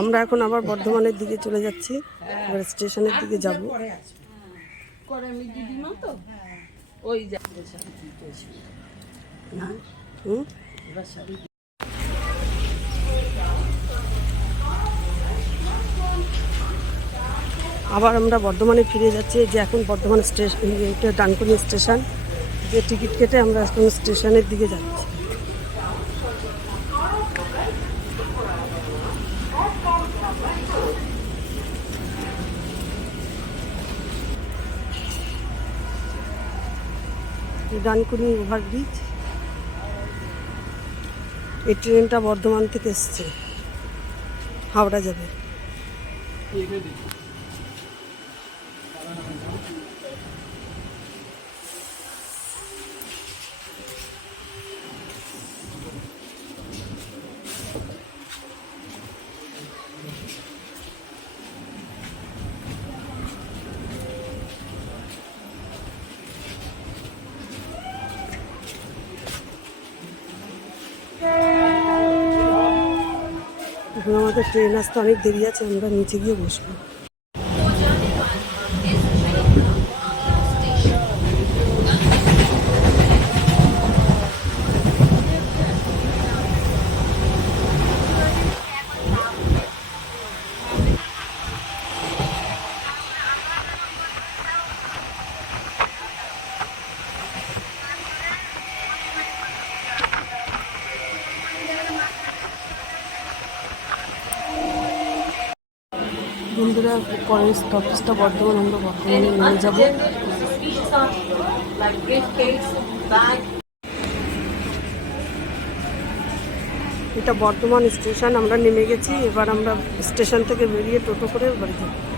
আমরা এখন আবার বর্ধমানের দিকে চলে যাচ্ছি, এবার স্টেশনের দিকে যাব। আবার আমরা বর্ধমানে ফিরে যাচ্ছি, যে এখন বর্ধমান স্টেশন, ডানকুনি স্টেশন, যে টিকিট কেটে আমরা এখন স্টেশনের দিকে যাচ্ছি। ডানকুনি ওভারব্রিজ, এই ট্রেনটা বর্ধমান থেকে এসছে, হাওড়া যাবে। এখন আমাদের ট্রেন আসতে অনেক দেরি আছে, আমরা নিচে গিয়ে বসবো। বন্ধুরা, পরের স্টপেজটা বর্ধমান, আমরা বর্ধমানে নেমে যাব। এটা বর্ধমান স্টেশন, আমরা নেমে গেছি। এবার আমরা স্টেশন থেকে বেরিয়ে টোটো করে বাড়ি যাব।